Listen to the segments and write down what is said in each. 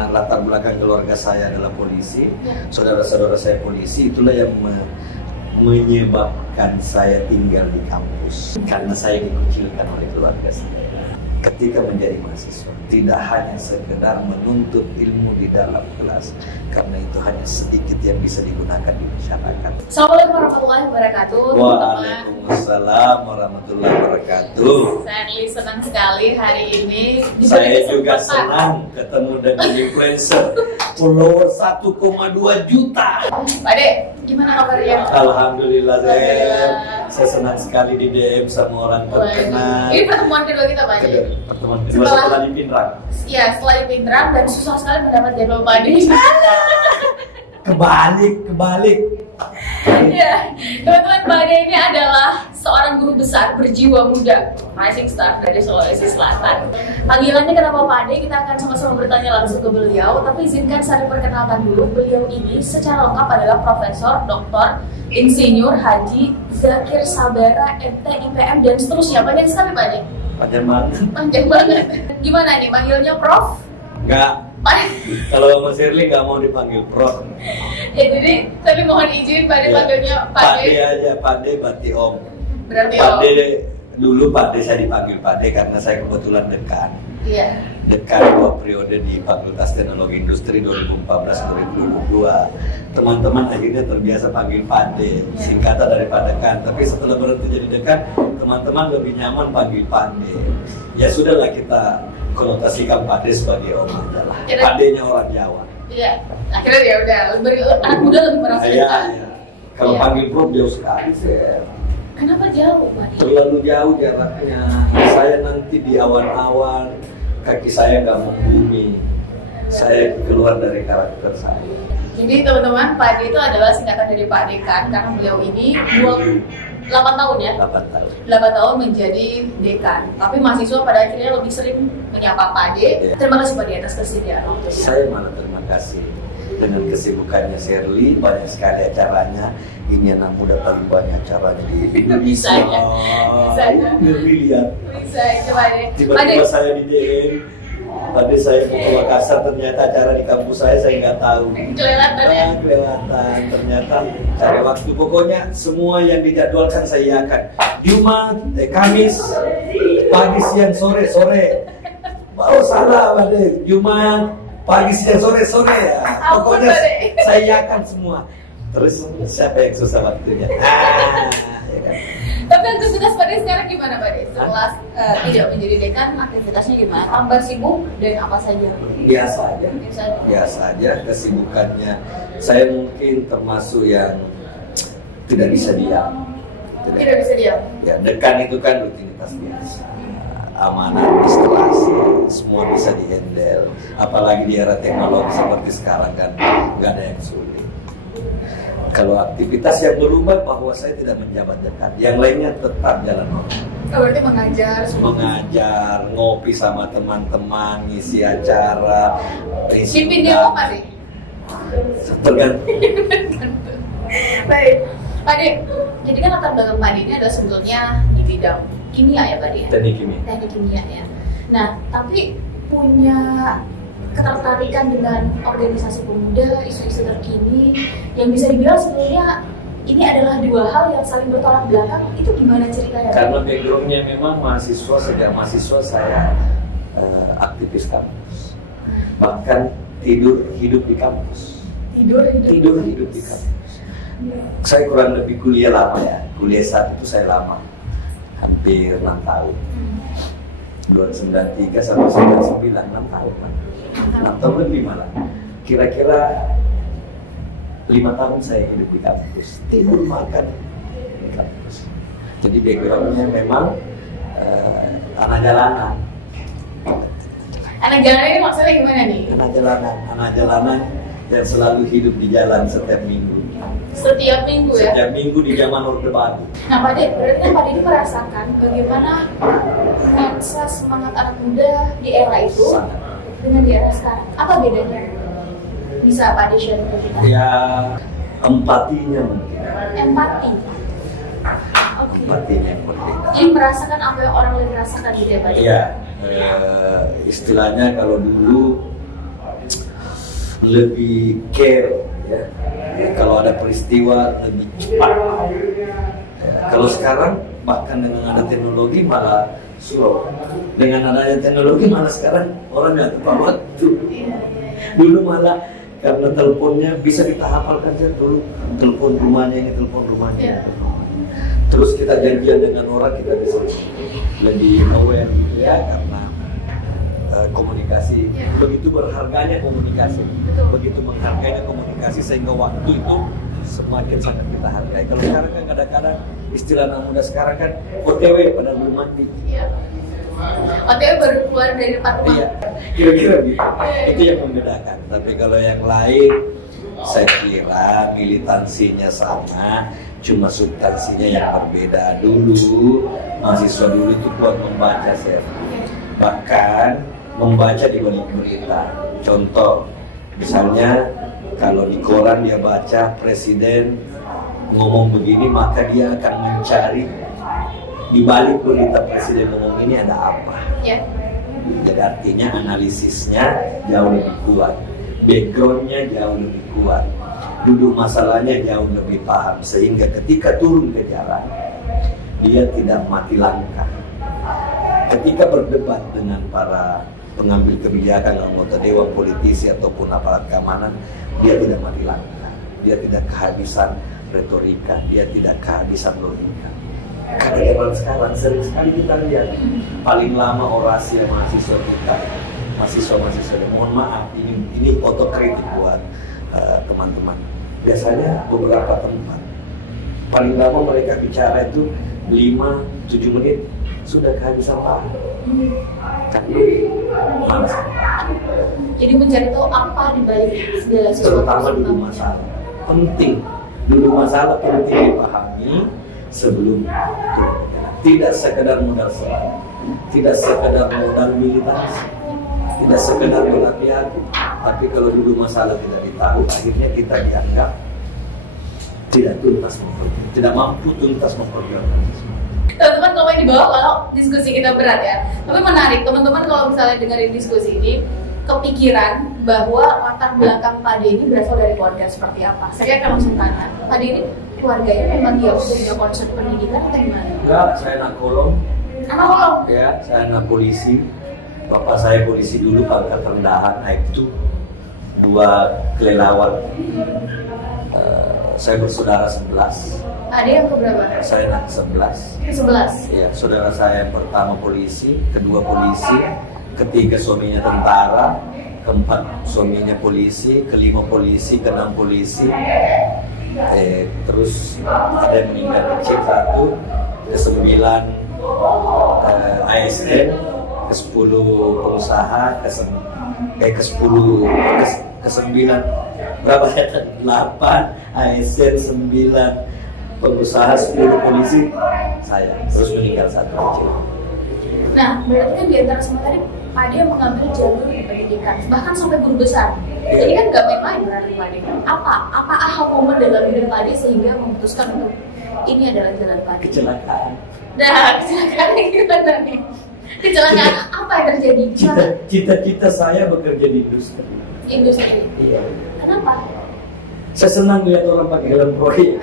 karena latar belakang keluarga saya adalah polisi, saudara-saudara saya polisi, itulah yang menyebabkan saya tinggal di kampus. Karena saya dikucilkan oleh keluarga saya ketika menjadi mahasiswa. Tidak hanya sekedar menuntut ilmu di dalam kelas, karena itu hanya sedikit yang bisa digunakan di masyarakat. Assalamualaikum warahmatullahi wabarakatuh. Waalaikumsalam warahmatullahi wabarakatuh. Saya senang sekali hari ini. Saya juga senang ketemu dengan influencer follower 1,2 juta. Pak Ade, gimana kabarnya? Alhamdulillah, saya senang sekali di DM sama orang terkenal. Ini pertemuan kedua kita, Pak Ade. Pertemuan kedua setelah di Pindrang. Iya, setelah di Pindrang, dan susah sekali mendapat jadwal Pak Ade. Kebalik. Ya, teman-teman, Pak Ade ini adalah seorang guru besar berjiwa muda, rising star dari Sulawesi Selatan. Panggilannya kenapa Pak Ade? Kita akan sama-sama bertanya langsung ke beliau. Tapi izinkan saya perkenalkan dulu, beliau ini secara lengkap adalah Profesor Dr. Insinyur Haji Zakir Sabera, MT, IPM, dan seterusnya. Banyak sekali Pak Ade. Panjang banget. Gimana nih panggilnya Prof? Enggak. Kalau Mas Shirley nggak mau dipanggil Prof. Ya jadi tapi mohon izin Pak Ade panggilnya Pak Ade aja, Pak Ade berarti Om. Berarti Pak Om. Ade dulu Pak Ade saya dipanggil Pak Ade karena saya kebetulan dekan. Iya. Dekan 2 periode di Fakultas Teknologi Industri 2014-2022. Teman-teman akhirnya terbiasa panggil Pak Ade, singkatan dari Pak Dekan. Tapi setelah berhenti jadi dekan, teman-teman lebih nyaman panggil Pak Ade. Ya sudahlah, kita konotasikan Pak Ade sebagai Om aja lah. Pak Ade-nya orang Jawa. Iya. Akhirnya ya udah, anak muda lebih merasa dekat. Iya. Kalau panggil Prof jauh sekali, Fer. Kenapa jauh, Pak? Terlalu jauh jaraknya. Saya nanti di awan-awan, kaki saya nggak mau bumi. Saya keluar dari karakter saya. Jadi teman-teman, Pak Ade itu adalah singkatan dari Pak Dekan, karena beliau ini 8 tahun ya? 8 tahun. 8 tahun menjadi dekan. Tapi mahasiswa pada akhirnya lebih sering menyapa Pak Ade. Terima kasih Pak Ade atas kesediaan. Saya malah terima kasih. Dengan kesibukannya Shirley, banyak sekali acaranya. Ini anak muda paling banyak acaranya di Indonesia. Bisa ya. Lihat. Bisa ya, Pak Ade. Tiba-tiba saya di DM. Tadi saya mau ke Makassar, ternyata acara di kampus saya nggak tahu. Kelewatan ya? Kelewatan, ternyata cari waktu. Pokoknya semua yang dijadwalkan saya iakan. Jumat, Kamis, pagi, siang, sore. Oh salah, Pak Ade. Jumat, pagi, siang, sore. Pokoknya saya iakan semua. Terus siapa yang susah waktunya? Ya kan? Tapi aktivitas Pak Ade sekarang gimana Pak Ade? Setelah tidak menjadi dekan, aktivitasnya gimana? Tambah sibuk dan apa saja? Biasa aja kesibukannya. Saya mungkin termasuk yang tidak bisa diam. Tidak bisa diam? Ya, dekan itu kan rutinitas biasa. Amanah, administrasi, semua bisa dihandle. Apalagi di era teknologi seperti sekarang kan, nggak ada yang sulit. Kalau aktivitas yang berubah bahwa saya tidak menjabat dekan, yang lainnya tetap jalan normal. Berarti mengajar, ngopi sama teman-teman, ngisi acara. Pimpin demo Pak Ade? Tergantung. Baik, Pak Ade, jadi kan latar belakang Pak Ade ini adalah sebetulnya di bidang kimia ya Pak Ade? Teknik kimia ya. Nah, tapi punya ketertarikan dengan organisasi pemuda, isu-isu terkini yang bisa dibilang sebenarnya ini adalah dua hal yang saling bertolak belakang. Itu gimana ceritanya? Karena backgroundnya memang mahasiswa, sejak mahasiswa saya aktivis kampus. Bahkan hidup di kampus. Tidur hidup di kampus. Saya kurang lebih kuliah lama ya. Kuliah saat itu saya lama. Hampir 6 tahun. 1993 sampai 1999, 6 tahun. 6 tahun lebih malah. Kira-kira 5 tahun saya hidup di kampus, tidur makan di kampus. Jadi backgroundnya memang anak jalanan. Anak jalanan ini maksudnya gimana nih? Anak jalanan yang selalu hidup di jalan setiap minggu. Setiap minggu ya? Setiap minggu di zaman Orde Baru. Nah Pak Ade, berarti kan Pak Ade ini merasakan bagaimana nuansa semangat anak muda di era itu dengan di era sekarang. Apa bedanya? Bisa Pak Ade share ke kita? Ya, empatinya mungkin. Empati? Empatinya yang penting. Jadi merasakan apa yang orang lain rasakan gitu ya Pak Ade? Iya, istilahnya kalau dulu lebih care ya. Kalau ada peristiwa lebih cepat ya. Kalau sekarang bahkan dengan ada teknologi malah slow. Dengan adanya teknologi malah sekarang orang nggak tepat waktu. Dulu malah karena teleponnya bisa kita hafalkan saja dulu, telepon rumahnya ini, telepon rumahnya. Terus kita janjian dengan orang, kita bisa lebih aware ya, karena komunikasi. Begitu berharganya komunikasi, begitu menghargainya komunikasi sehingga waktu itu semakin sangat kita hargai. Kalau sekarang kan kadang-kadang istilah anak muda sekarang kan OTW pada belum mandi. OTW baru keluar dari tempat rumah. Iya, kira-kira gitu. Itu yang membedakan. Tapi kalau yang lain, saya kira militansinya sama, cuma substansinya yang berbeda. Dulu mahasiswa dulu itu kuat membaca, saya. Bahkan membaca di balik berita. Contoh, misalnya kalau di koran dia baca presiden ngomong begini, maka dia akan mencari di balik berita presiden ngomong ini ada apa. Jadi artinya analisisnya jauh lebih kuat, backgroundnya jauh lebih kuat, duduk masalahnya jauh lebih paham, sehingga ketika turun ke jalan dia tidak mati langkah. Ketika berdebat dengan para pengambil kebijakan, anggota dewan, politisi ataupun aparat keamanan, dia tidak mati langkah, dia tidak kehabisan retorika, dia tidak kehabisan logika. Karena zaman sekarang sering sekali kita lihat paling lama orasi mahasiswa kita, mahasiswa, mohon maaf, ini otokritik buat teman-teman. Biasanya beberapa tempat paling lama mereka bicara itu 5-7 menit sudah kehabisan waktu. Karena malas. Jadi mencari tahu apa di balik segala sesuatu. Terutama dulu masalah penting, dipahami sebelum itu. Tidak sekedar modal serang, tidak sekedar modal militansi, tidak sekedar berhati-hati. Tapi kalau dulu masalah tidak ditahu, akhirnya kita dianggap tidak mampu tuntas memperjuangkan. Teman-teman komen di bawah kalau diskusi kita berat ya. Tapi menarik, teman-teman kalau misalnya dengerin diskusi ini, kepikiran bahwa latar belakang Pak D ini berasal dari keluarga seperti apa. Saya akan langsung tanya, Pak D ini keluarganya memang dia punya konsep pendidikan atau gimana? Enggak, saya anak kolong. Anak kolong? Ya, saya anak polisi. Bapak saya polisi dulu, pangkat rendahan, naik itu 2 kelelawar. Saya bersaudara 11. Ada yang keberapa? Saya anak 11. 11? Ya, saudara saya yang pertama polisi, kedua polisi, ketiga suaminya tentara, keempat suaminya polisi, kelima polisi, keenam polisi. Terus ada yang meninggal kecil 1, ke-9 ASN, ke-10 pengusaha, ke-9 berapa ya? 8 ASN, 9 pengusaha, 10 polisi, saya. Terus meninggal 1 kecil. Nah, berarti kan di antara semua tadi Pak D mengambil jalur pendidikan, bahkan sampai guru besar. Jadi kan nggak main-main berarti Pak D. Apa aha momen dalam hidup Pak D sehingga memutuskan untuk ini adalah jalan Pak D? Kecelakaan. Nah, kecelakaannya gimana nih? Kecelakaan apa yang terjadi? Cita-cita saya bekerja di industri. Industri? Iya. Kenapa? Saya senang lihat orang pakai helm proyek.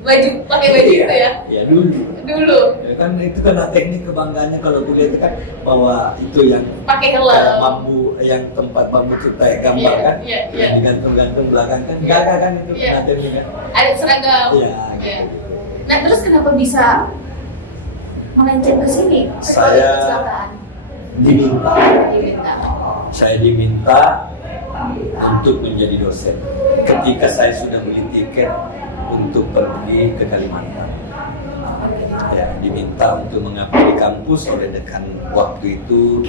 Pakai baju itu ya? Iya, dulu. Ya, kan itu karena teknik kebanggaannya kalau dulu itu kan bahwa itu yang pakai helm, bambu, yang tempat bambu kita gambar kan, yang digantung-gantung belakang kan, gagah kan itu materinya. Ada seragam. Iya. Nah terus kenapa bisa melenceng ke sini? Saya diminta. Saya diminta untuk menjadi dosen. Ketika saya sudah beli tiket untuk pergi ke Kalimantan, ya, diminta untuk mengabdi di kampus oleh dekan waktu itu,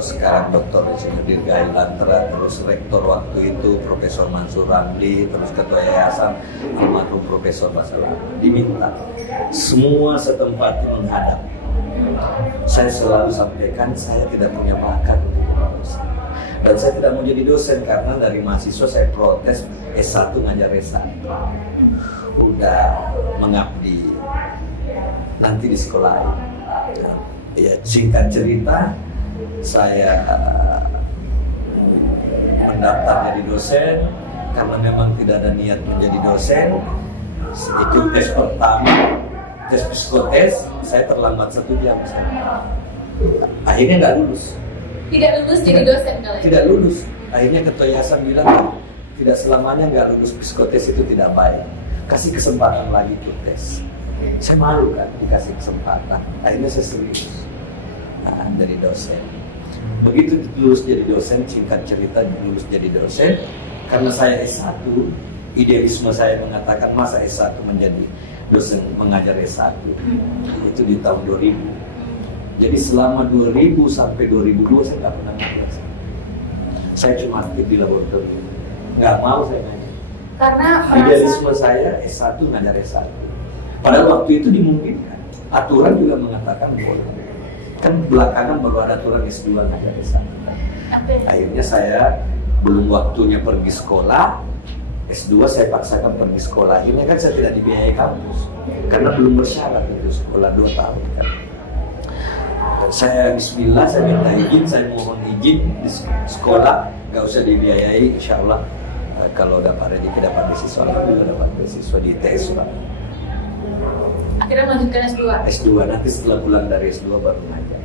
sekarang Dr. Dirgahayu Lantra, terus rektor waktu itu Profesor Mansur Ramli, terus ketua yayasan almarhum Profesor Basara. Diminta semua setempat menghadap. Saya selalu sampaikan saya tidak punya bakat dan saya tidak mau jadi dosen karena dari mahasiswa saya protes S1 ngajar S1, udah mengabdi nanti di sekolah. Ya, singkat cerita, saya mendaftar jadi dosen karena memang tidak ada niat menjadi dosen. Itu tes pertama, tes psikotes, saya terlambat 1 jam. Akhirnya nggak lulus. Tidak lulus jadi dosen kali? Tidak lulus. Akhirnya ketua yayasan bilang tidak selamanya nggak lulus psikotes itu tidak baik. Kasih kesempatan lagi ikut tes. Saya malu kan dikasih kesempatan. Akhirnya saya serius. Nah, dari dosen. Begitu lulus jadi dosen, singkat cerita lulus jadi dosen. Karena saya S1, idealisme saya mengatakan masa S1 menjadi dosen mengajar S1. Itu di tahun 2000. Jadi selama 2000 sampai 2002 saya nggak pernah ngajar. Saya cuma aktif di laboratorium. Nggak mau saya ngajar. Karena idealisme saya S1 ngajar S1. Padahal waktu itu dimungkinkan. Aturan juga mengatakan boleh. Kan belakangan baru ada aturan S2 ngajar S1. Akhirnya saya belum waktunya pergi sekolah. S2 saya paksakan pergi sekolah. Ini kan saya tidak dibiayai kampus. Karena belum bersyarat itu sekolah 2 tahun kan. Saya bismillah, saya minta izin, saya mohon izin di sekolah, nggak usah dibiayai, insya Allah kalau dapat rezeki dapat beasiswa, juga dapat beasiswa di ITS Pak. Akhirnya melanjutkan S2? S2, nanti setelah pulang dari S2 baru ngajar.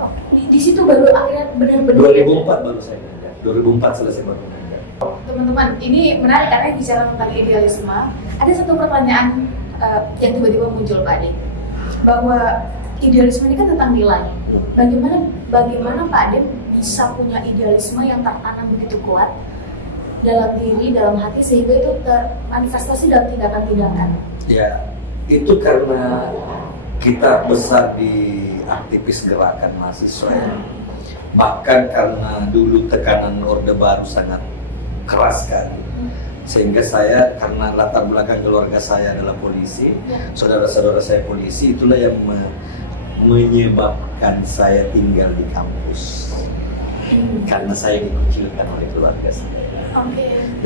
Oh, di situ baru akhirnya benar-benar 2004 baru saya ngajar, 2004 selesai baru ngajar. Teman-teman, ini menarik karena bicara tentang idealisme. Ada satu pertanyaan yang tiba-tiba muncul Pak Ade, bahwa idealisme ini kan tentang nilai. Bagaimana Pak Ade bisa punya idealisme yang tertanam begitu kuat dalam diri, dalam hati, sehingga itu termanifestasi dalam tindakan-tindakan? Ya, itu karena kita besar di aktivis gerakan mahasiswa ya. Bahkan karena dulu tekanan Orde Baru sangat keras sekali. Sehingga saya, karena latar belakang keluarga saya adalah polisi, saudara-saudara saya polisi, itulah yang menyebabkan saya tinggal di kampus. Karena saya dikucilkan oleh keluarga saya.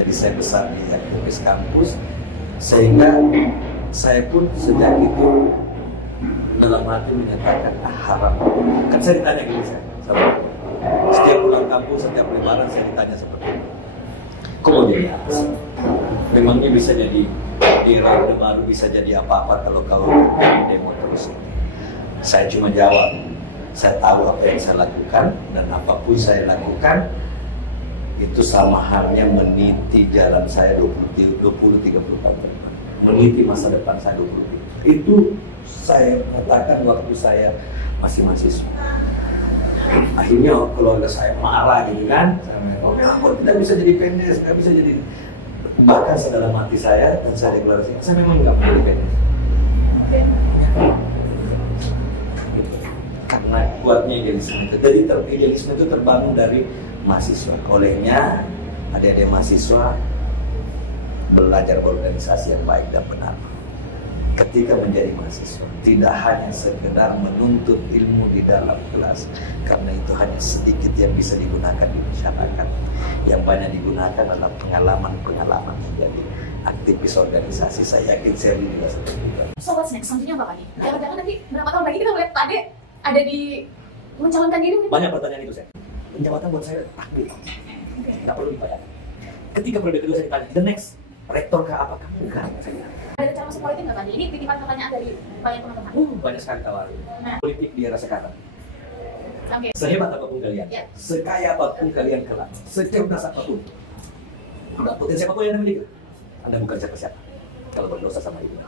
Jadi saya besar di aktivis kampus, sehingga saya pun sejak itu dalam hati menyatakan haram. Kan saya ditanya gini, saya setiap pulang kampus, setiap lebaran saya ditanya seperti itu. Kok mau jadi apa sih? Memangnya bisa jadi di era Orde Baru, bisa jadi apa-apa kalau kau demo terus ini? Saya cuma jawab, saya tahu apa yang saya lakukan, dan apapun saya lakukan itu sama halnya meniti jalan saya 20-30 tahun ke depan, meniti masa depan saya 20. Itu saya katakan waktu saya masih mahasiswa. Akhirnya keluarga saya marah gitu kan, aku tidak bisa jadi PNS, tidak bisa jadi, bahkan sedalam hati saya dan saya deklarasi, saya memang nggak mau jadi PNS. Karena kuatnya idealisme itu. Jadi idealisme itu terbangun dari mahasiswa. Olehnya adik-adik mahasiswa belajar organisasi yang baik dan benar. Ketika menjadi mahasiswa, tidak hanya sekedar menuntut ilmu di dalam kelas, karena itu hanya sedikit yang bisa digunakan di masyarakat. Yang banyak digunakan adalah pengalaman-pengalaman menjadi aktivis organisasi. Saya yakin Sherly juga seperti itu. So what's next? Selanjutnya apa Pak Ade? Jangan-jangan nanti berapa tahun lagi kita melihat Pak Ade ada di mencalonkan diri? Banyak pertanyaan itu saya. Penjabatan buat saya takdir. Nggak perlu dibayar. Ketika periode kedua saya ditanya, the next rektor kah apakah? Enggak. Ada cara masuk politik nggak Pak Ade? Ini titipan pertanyaan dari banyak teman-teman. Banyak sekali tawarin. Politik di era sekarang. Oke. Sehebat apapun kalian, sekaya apapun kalian kelak, secerdas apapun, potensi apapun yang Anda miliki, Anda bukan siapa-siapa kalau berdosa sama ibu.